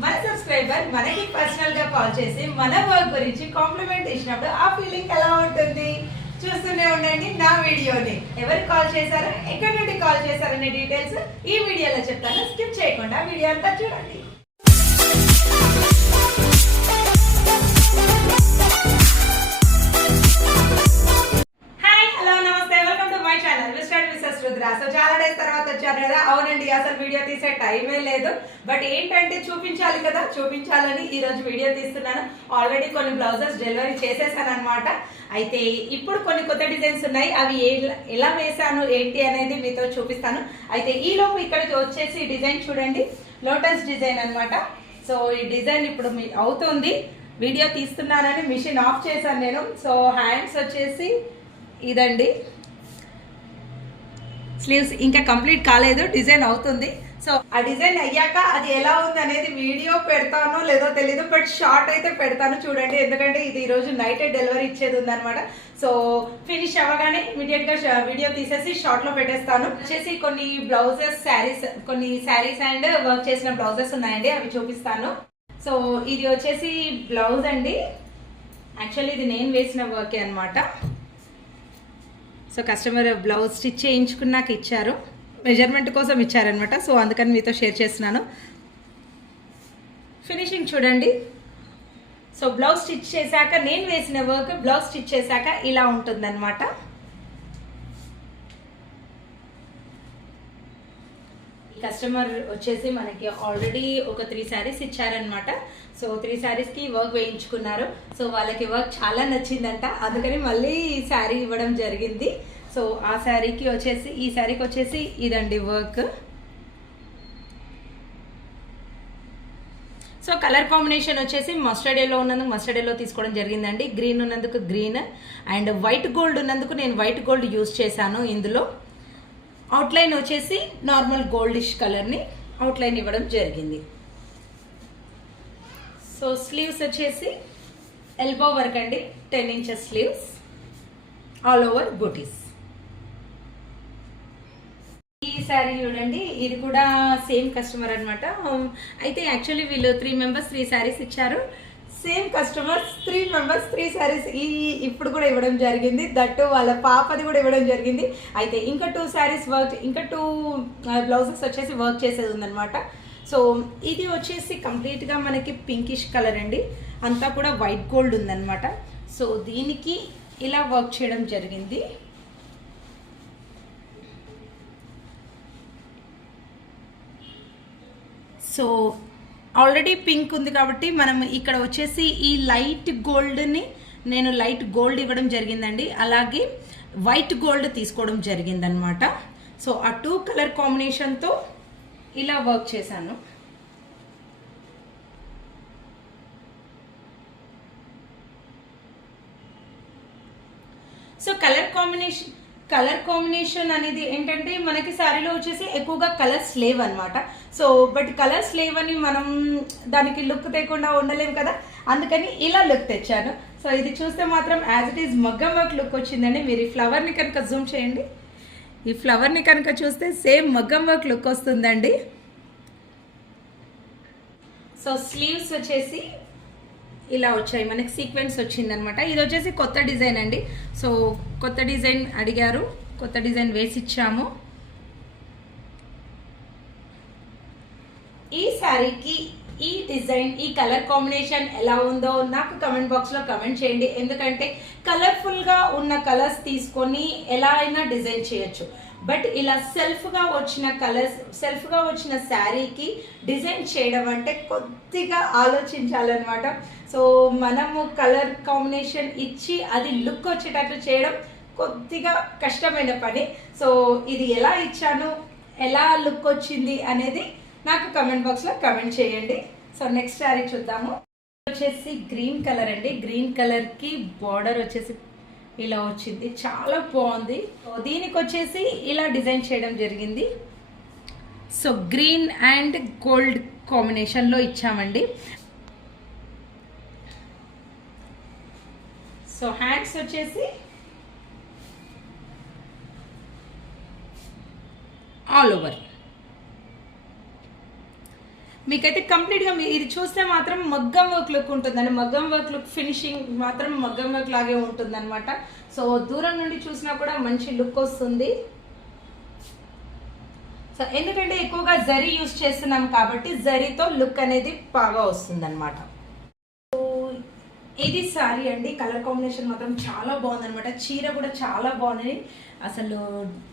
మన సబ్స్క్రైబర్ మనకి పర్సనల్గా కాల్ చేసి మన వర్క్ గురించి కాంప్లిమెంట్ ఇచ్చినప్పుడు ఆ ఫీలింగ్ ఎలా ఉంటుంది? చూస్తూనే ఉండండి నా వీడియోని. ఎవరు కాల్ చేశారు ఎక్కడి నుండి కాల్ చేశారనే డీటెయిల్స్ ఈ వీడియోలో చెప్తాను. స్కిప్ చేయకుండా వీడియో అంతా చూడండి. అవునండి అసలు వీడియో తీసే టైమే లేదు. బట్ ఏంటంటే చూపించాలి కదా చూపించాలని ఈరోజు వీడియో తీస్తున్నాను. ఆల్రెడీ కొన్ని బ్లౌజెస్ డెలివరీ చేసేసాను అనమాట అయితే ఇప్పుడు కొన్ని కొత్త డిజైన్స్ ఉన్నాయి. అవి ఏ- ఎలా వేసాను ఏంటి అనేది మీతో చూపిస్తాను. అయితే ఈ లోపు ఇక్కడ వచ్చేసి డిజైన్ చూడండి. లోటస్ డిజైన్ అన్నమాట. సో ఈ డిజైన్ ఇప్పుడు మీ అవుతుంది. వీడియో తీస్తున్నానని మిషన్ ఆఫ్ చేశాను నేను. సో హ్యాండ్స్ వచ్చేసి ఇదండి. స్లీవ్స్ ఇంకా కంప్లీట్ కాలేదు డిజైన్ అవుతుంది. సో ఆ డిజైన్ అయ్యాక అది ఎలా ఉంది అనేది వీడియో పెడతానో లేదో తెలీదు బట్ షార్ట్ అయితే పెడతాను చూడండి. ఎందుకంటే ఇది ఈరోజు నైట్ డెలివరీ ఇచ్చేది ఉందన్నమాట. సో ఫినిష్ అవ్వగానే ఇమీడియట్గా వీడియో తీసేసి షార్ట్లో పెట్టేస్తాను. వచ్చేసి కొన్ని బ్లౌజెస్ శారీస్ కొన్ని శారీస్ అండ్ వర్క్ చేసిన బ్లౌజెస్ ఉన్నాయండి అవి చూపిస్తాను. సో ఇది వచ్చేసి బ్లౌజ్ అండి. యాక్చువల్లీ ఇది నేను వేసిన వర్కే అన్నమాట. సో కస్టమర్ బ్లౌజ్ స్టిచ్ చేయించుకున్నాక ఇచ్చారు. మెజర్మెంట్ కోసం ఇచ్చారనమాట సో అందుకని మీతో షేర్ చేస్తున్నాను. ఫినిషింగ్ చూడండి. సో బ్లౌజ్ స్టిచ్ చేశాక నేను వేసిన వర్క్ బ్లౌజ్ స్టిచ్ చేశాక ఇలా ఉంటుందన్నమాట. కస్టమర్ వచ్చేసి మనకి ఆల్రెడీ ఒక త్రీ శారీస్ ఇచ్చారనమాట సో త్రీ శారీస్కి వర్క్ వేయించుకున్నారు. సో వాళ్ళకి వర్క్ చాలా నచ్చిందంట. అందుకని మళ్ళీ ఈ శారీ ఇవ్వడం జరిగింది. సో ఆ శారీకి వచ్చేసి ఈ శారీకి వచ్చేసి ఇదండి వర్క్ సో కలర్ కాంబినేషన్ వచ్చేసి మస్టర్డ్ ఎల్లో ఉన్నందుకు మస్టర్డ్ ఎల్లో తీసుకోవడం జరిగిందండి. గ్రీన్ ఉన్నందుకు గ్రీన్ అండ్ వైట్ గోల్డ్ ఉన్నందుకు నేను వైట్ గోల్డ్ యూస్ చేశాను ఇందులో. అవుట్లైన్ వచ్చేసి నార్మల్ గోల్డిష్ కలర్ని అవుట్లైన్ ఇవ్వడం జరిగింది. సో స్లీవ్స్ వచ్చేసి ఎల్బో వర్క్ అండి. Ten inches sleeves all over bootis ఈ శారీ చూడండి ఇది కూడా సేమ్ కస్టమర్ అనమాట అయితే యాక్చువల్లీ వీళ్ళు త్రీ మెంబర్స్ త్రీ శారీస్ ఇచ్చారు. Same customers three members three saris ఈ ఇప్పుడు కూడా ఇవ్వడం జరిగింది. దట్టు వాళ్ళ పాపది కూడా ఇవ్వడం జరిగింది. అయితే ఇంకా టూ శారీస్ వర్క్ ఇంకా టూ బ్లౌజెస్ వచ్చేసి వర్క్ చేసేది ఉందన్నమాట. సో ఇది వచ్చేసి కంప్లీట్గా మనకి పింకిష్ కలర్ అండి. అంతా కూడా వైట్ గోల్డ్ ఉందన్నమాట. సో దీనికి ఇలా వర్క్ చేయడం జరిగింది. సో ఆల్రెడీ పింక్ ఉంది కాబట్టి మనం ఇక్కడ వచ్చేసి ఈ లైట్ గోల్డ్ని నేను లైట్ గోల్డ్ ఇవ్వడం జరిగిందండి. అలాగే వైట్ గోల్డ్ తీసుకోవడం జరిగిందనమాట సో ఆ టూ కలర్ కాంబినేషన్తో ఇలా వర్క్ చేశాను. So colour combination colour combination అనేది ఏంటంటే మనకి శారీలో వచ్చేసి ఎక్కువగా కలర్స్ లేవన్నమాట. అనమాట సో బట్ కలర్స్ లేవని మనం దానికి లుక్ తేకుండా ఉండలేము కదా. అందుకని ఇలా లుక్ తెచ్చాను. సో ఇది చూస్తే మాత్రం యాజ్ ఇట్ ఈజ్ మగ్గం వర్క్ లుక్ వచ్చిందండి. మీరు ఈ ఫ్లవర్ని కనుక జూమ్ చేయండి. ఈ ఫ్లవర్ని కనుక చూస్తే సేమ్ మగ్గం వర్క్ లుక్ వస్తుందండి. సో స్లీవ్స్ వచ్చేసి ఇలా వచ్చాయి. మనకి సీక్వెన్స్ వచ్చిందనమాట. ఇది వచ్చేసి కొత్త డిజైన్ అండి. సో కొత్త డిజైన్ అడిగారు. కొత్త డిజైన్ వేసి ఇచ్చాము. ఈ శారీకి ఈ డిజైన్ ఈ కలర్ కాంబినేషన్ ఎలా ఉందో నాకు కమెంట్ బాక్స్లో కమెంట్ చేయండి. ఎందుకంటే కలర్ఫుల్గా ఉన్న కలర్స్ తీసుకొని ఎలా అయినా డిజైన్ చేయొచ్చు. బట్ ఇలా సెల్ఫ్గా వచ్చిన కలర్స్ సెల్ఫ్గా వచ్చిన శారీకి డిజైన్ చేయడం అంటే కొద్దిగా ఆలోచించాలన్నమాట. సో మనము కలర్ కాంబినేషన్ ఇచ్చి అది లుక్ వచ్చేటట్లు చేయడం కొద్దిగా కష్టమైన పని. సో ఇది ఎలా ఇచ్చాను ఎలా లుక్ వచ్చింది అనేది నాకు కమెంట్ బాక్స్లో కమెంట్ చేయండి. సో నెక్స్ట్ శారీ చూద్దాము. వచ్చేసి గ్రీన్ కలర్ అండి. గ్రీన్ కలర్కి బార్డర్ వచ్చేసి ఇలా వచ్చింది. చాలా బాగుంది. దీనికి వచ్చేసి ఇలా డిజైన్ చేయడం జరిగింది. సో గ్రీన్ అండ్ గోల్డ్ కాంబినేషన్లో ఇచ్చామండి. సో హ్యాండ్స్ వచ్చేసి ఆల్ ఓవర్. మీకైతే కంప్లీట్గా ఇది చూస్తే మాత్రం మగ్గం వర్క్ లుక్ ఉంటుందండి. మగ్గం వర్క్ లుక్ ఫినిషింగ్ మాత్రం మగ్గం వర్క్ లాగే ఉంటుందన్నమాట. సో దూరం నుండి చూసినా కూడా మంచి లుక్ వస్తుంది. సో ఎందుకంటే ఎక్కువగా జరీ యూస్ చేస్తున్నాం కాబట్టి జరీతో లుక్ అనేది బాగా వస్తుంది అనమాట ఇది సారీ అండి. కలర్ కాంబినేషన్ మాత్రం చాలా బాగుంది అనమాట చీర కూడా చాలా బాగుంది. అసలు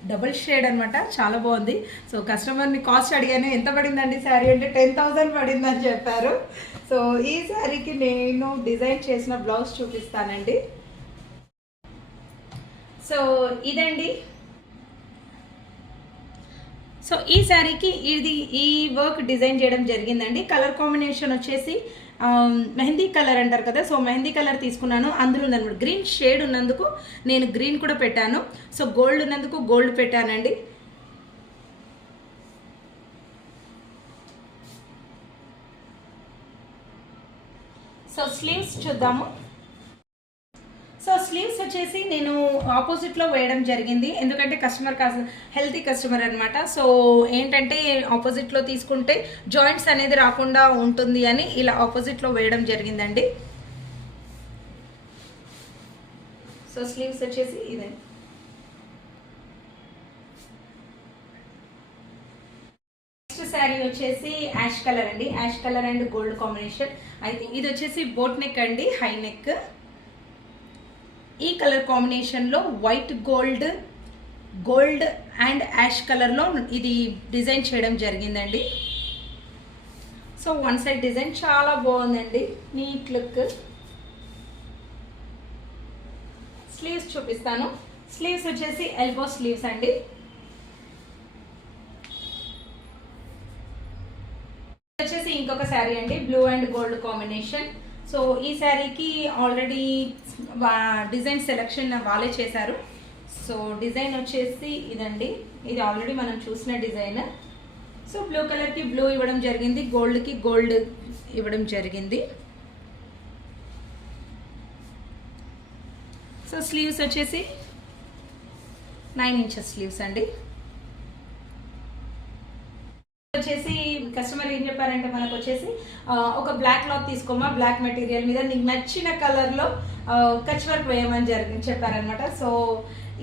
డబుల్ షేడ్ అనమాట చాలా బాగుంది. సో కస్టమర్ని కాస్ట్ అడిగాను. ఎంత పడిందండి శారీ అంటే టెన్ థౌజండ్ పడిందని చెప్పారు. సో ఈ శారీకి నేను డిజైన్ చేసిన బ్లౌజ్ చూపిస్తానండి. సో ఇదండి. సో ఈ శారీకి ఇది ఈ వర్క్ డిజైన్ చేయడం జరిగిందండి. కలర్ కాంబినేషన్ వచ్చేసి మెహందీ కలర్ అంటారు కదా సో మెహందీ కలర్ తీసుకున్నాను. అందులో ఉందనమాట గ్రీన్ షేడ్ ఉన్నందుకు నేను గ్రీన్ కూడా పెట్టాను. సో గోల్డ్ ఉన్నందుకు గోల్డ్ పెట్టానండి. సో స్లీవ్స్ చూద్దాము. వచ్చేసి నేను ఆపోజిట్లో వేయడం జరిగింది. ఎందుకంటే కస్టమర్ కాస్త హెల్తీ కస్టమర్ అనమాట సో ఏంటంటే ఆపోజిట్లో తీసుకుంటే జాయింట్స్ అనేది రాకుండా ఉంటుంది అని ఇలా ఆపోజిట్లో వేయడం జరిగిందండి. సో స్లీవ్స్ వచ్చేసి ఇదే. నెక్స్ట్ శారీ వచ్చేసి యాష్ కలర్ అండి. Ash colour and gold combination. అయితే ఇది వచ్చేసి బోట్ నెక్ అండి హై నెక్. ఈ కలర్ కాంబినేషన్లో white gold gold and ash కలర్లో ఇది డిజైన్ చేయడం జరిగిందండి. సో వన్ సైడ్ డిజైన్ చాలా బాగుందండి. Neat look. స్లీవ్స్ చూపిస్తాను. స్లీవ్స్ వచ్చేసి ఎల్బో స్లీవ్స్ అండి. వచ్చేసి ఇంకొక శారీ అండి blue and gold combination. So ఈ శారీకి ఆల్రెడీ డిజైన్ సెలెక్షన్ వాళ్ళే చేశారు. సో డిజైన్ వచ్చేసి ఇదండి. ఇది ఆల్రెడీ మనం చూసిన డిజైన్. సో బ్లూ కలర్కి బ్లూ ఇవ్వడం జరిగింది. గోల్డ్కి గోల్డ్ ఇవ్వడం జరిగింది. సో స్లీవ్స్ వచ్చేసి నైన్ ఇంచెస్ స్లీవ్స్ అండి. వచ్చేసి కస్టమర్ ఏం చెప్పారంటే మనకు వచ్చేసి ఒక బ్లాక్ క్లాత్ తీసుకోమా బ్లాక్ మెటీరియల్ మీద నీకు నచ్చిన కలర్లో కచ్ వర్క్ వేయమని జరిగి చెప్పారనమాట సో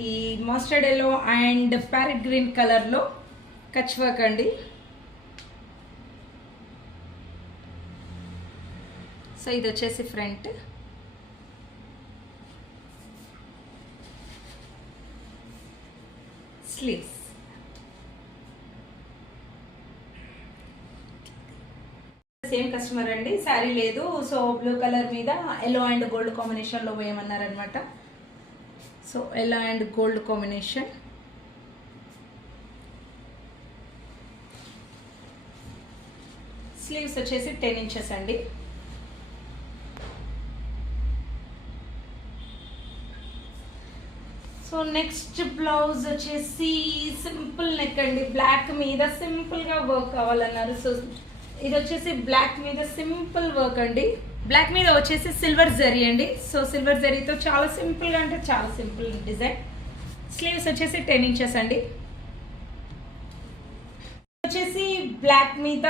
ఈ mustard yellow and parrot green కలర్లో కచ్ వర్క్ అండి. సో ఇది వచ్చేసి ఫ్రంట్ స్లీవ్స్ సేమ్ కస్టమర్ అండి. శారీ లేదు. సో బ్లూ కలర్ మీద ఎల్లో అండ్ గోల్డ్ కాంబినేషన్లో వేయమన్నారనమాట so yellow and gold combination. Sleeves వచ్చేసి టెన్ ఇంచెస్ అండి. సో నెక్స్ట్ బ్లౌజ్ వచ్చేసి సింపుల్ నెక్ అండి. బ్లాక్ మీద సింపుల్గా వర్క్ కావాలన్నారు. సో ఇది వచ్చేసి బ్లాక్ మీద సింపుల్ వర్క్ అండి. బ్లాక్ మీద వచ్చేసి సిల్వర్ జరీ అండి. సో సిల్వర్ జరీతో చాలా సింపుల్గా అంటే చాలా సింపుల్ డిజైన్ స్లీవ్స్ వచ్చేసి టెన్ ఇంచెస్ అండి. వచ్చేసి బ్లాక్ మీద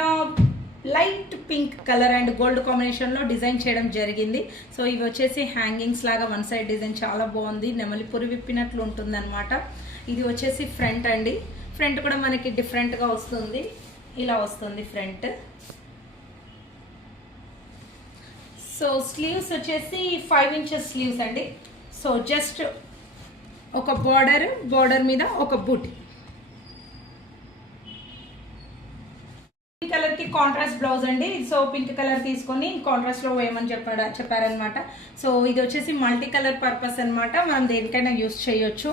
light pink colour and gold కాంబినేషన్లో డిజైన్ చేయడం జరిగింది. సో ఇవి వచ్చేసి హ్యాంగింగ్స్ లాగా వన్ సైడ్ డిజైన్ చాలా బాగుంది. నెమలి పొరి విప్పినట్లు ఉంటుందన్నమాట. ఇది వచ్చేసి ఫ్రంట్ అండి. ఫ్రంట్ కూడా మనకి డిఫరెంట్గా వస్తుంది. ఇలా వస్తుంది ఫ్రంట్. సో స్లీవ్స్ వచ్చేసి ఫైవ్ ఇంచెస్ స్లీవ్స్ అండి. సో జస్ట్ ఒక బార్డర్ బార్డర్ మీద ఒక బూటీ. పింక్ కలర్కి కాంట్రాస్ట్ బ్లౌజ్ అండి. సో పింక్ కలర్ తీసుకొని కాంట్రాస్ట్లో వేయమని చెప్పాడు చెప్పారనమాట సో ఇది వచ్చేసి మల్టీ కలర్ పర్పస్ అనమాట మనం దేనికైనా యూస్ చేయొచ్చు.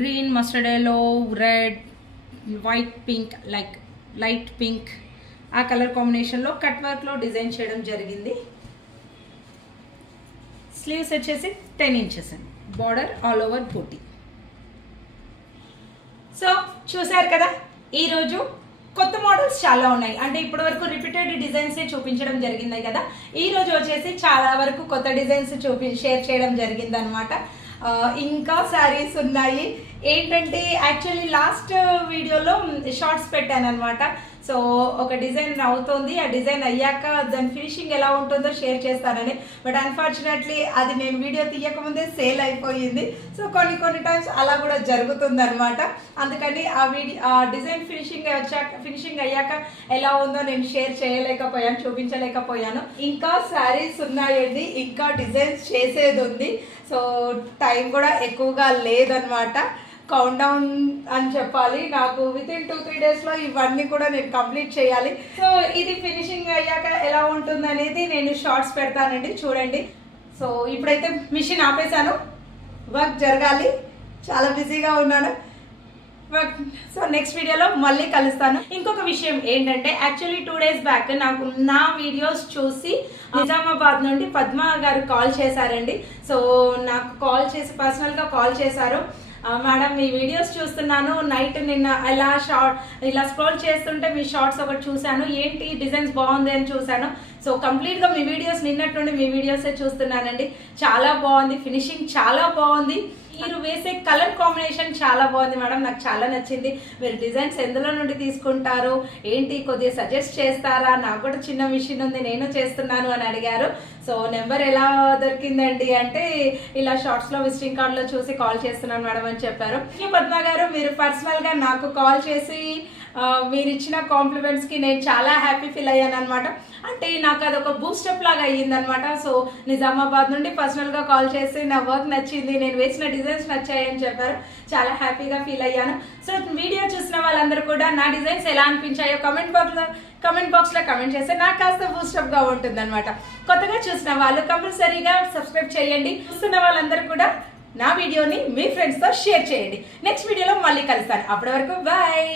Green mustard yellow red white pink like light pink. ఆ కలర్ కాంబినేషన్లో కట్ వర్క్లో డిజైన్ చేయడం జరిగింది. స్లీవ్స్ వచ్చేసి టెన్ ఇంచెస్ అండి. Border all over booti so చూసారు కదా ఈరోజు కొత్త మోడల్స్ చాలా ఉన్నాయి. అంటే ఇప్పటి వరకు రిపీటెడ్ డిజైన్స్ చూపించడం జరిగింది కదా. ఈ రోజు వచ్చేసి చాలా వరకు కొత్త డిజైన్స్ చూపి షేర్ చేయడం జరిగింది అనమాట ఇంకా శారీస్ ఉన్నాయి. ఏంటంటే యాక్చువల్లీ లాస్ట్ వీడియోలో షార్ట్స్ పెట్టాను అనమాట సో ఒక డిజైన్ అవుతుంది ఆ డిజైన్ అయ్యాక దాని ఫినిషింగ్ ఎలా ఉంటుందో షేర్ చేస్తానని. బట్ అన్ఫార్చునేట్లీ అది నేను వీడియో తీయకముందే సేల్ అయిపోయింది. సో కొన్ని కొన్ని టైమ్స్ అలా కూడా జరుగుతుంది అనమాట అందుకని ఆ వీడియో ఆ డిజైన్ ఫినిషింగ్ వచ్చాక ఫినిషింగ్ అయ్యాక ఎలా ఉందో నేను షేర్ చేయలేకపోయాను చూపించలేకపోయాను. ఇంకా శారీస్ ఉన్నాయండి. ఇంకా డిజైన్స్ చేసేది ఉంది సో టైం కూడా ఎక్కువగా లేదనమాట కౌంట్ డౌన్ అని చెప్పాలి. నాకు విత్ ఇన్ టూ త్రీ డేస్లో ఇవన్నీ కూడా నేను కంప్లీట్ చేయాలి. సో ఇది ఫినిషింగ్ అయ్యాక ఎలా ఉంటుంది అనేది నేను షార్ట్స్ పెడతానండి చూడండి. సో ఇప్పుడైతే మిషన్ ఆపేశాను. వర్క్ జరగాలి. చాలా బిజీగా ఉన్నాను. వర్క్ సో నెక్స్ట్ వీడియోలో మళ్ళీ కలుస్తాను. ఇంకొక విషయం ఏంటంటే యాక్చువల్లీ టూ డేస్ బ్యాక్ నాకు నా వీడియోస్ చూసి నిజామాబాద్ నుండి పద్మ గారు కాల్ చేశారండి. సో నాకు కాల్ చేసి పర్సనల్గా కాల్ చేశారు. మేడం మీ వీడియోస్ చూస్తున్నాను. నైట్ నిన్న ఇలా షార్ట్ ఇలా స్క్రోల్ చేస్తుంటే మీ షార్ట్స్ ఒకటి చూశాను. ఏంటి డిజైన్స్ బాగుంది అని చూశాను. సో కంప్లీట్గా మీ వీడియోస్ నిన్నట్టుండి మీ వీడియోసే చూస్తున్నానండి. చాలా బాగుంది. ఫినిషింగ్ చాలా బాగుంది. మీరు వేసే కలర్ కాంబినేషన్ చాలా బాగుంది మేడం. నాకు చాలా నచ్చింది. మీరు డిజైన్స్ ఎందులో నుండి తీసుకుంటారు? ఏంటి? కొద్దిగా సజెస్ట్ చేస్తారా? నాకు కూడా చిన్న మిషన్ ఉంది నేను చేస్తున్నాను అని అడిగారు. సో నెంబర్ ఎలా దొరికిందండి అంటే ఇలా షార్ట్స్లో విజిటింగ్ కార్డ్లో చూసి కాల్ చేస్తున్నాను మేడం అని చెప్పారు. ఈ పద్మ గారు మీరు పర్సనల్గా నాకు కాల్ చేసి మీరు ఇచ్చిన కాంప్లిమెంట్స్కి నేను చాలా హ్యాపీ ఫీల్ అయ్యాను అనమాట అంటే నాకు అది ఒక బూస్టప్ లాగా అయ్యిందనమాట సో నిజామాబాద్ నుండి పర్సనల్గా కాల్ చేసి నా వర్క్ నచ్చింది నేను వేసిన డిజైన్స్ నచ్చాయని చెప్పారు. చాలా హ్యాపీగా ఫీల్ అయ్యాను. సో వీడియో చూసిన వాళ్ళందరూ కూడా నా డిజైన్స్ ఎలా అనిపించాయో కమెంట్ బాక్స్లో కమెంట్ బాక్స్లో కమెంట్ చేస్తే నాకు కాస్త బూస్టప్గా ఉంటుంది అనమాట కొత్తగా చూసిన వాళ్ళు కంపల్సరీగా సబ్స్క్రైబ్ చేయండి. చూస్తున్న వాళ్ళందరూ కూడా నా వీడియోని మీ ఫ్రెండ్స్తో షేర్ చేయండి. నెక్స్ట్ వీడియోలో మళ్ళీ కలుస్తాను. అప్పటి వరకు బాయ్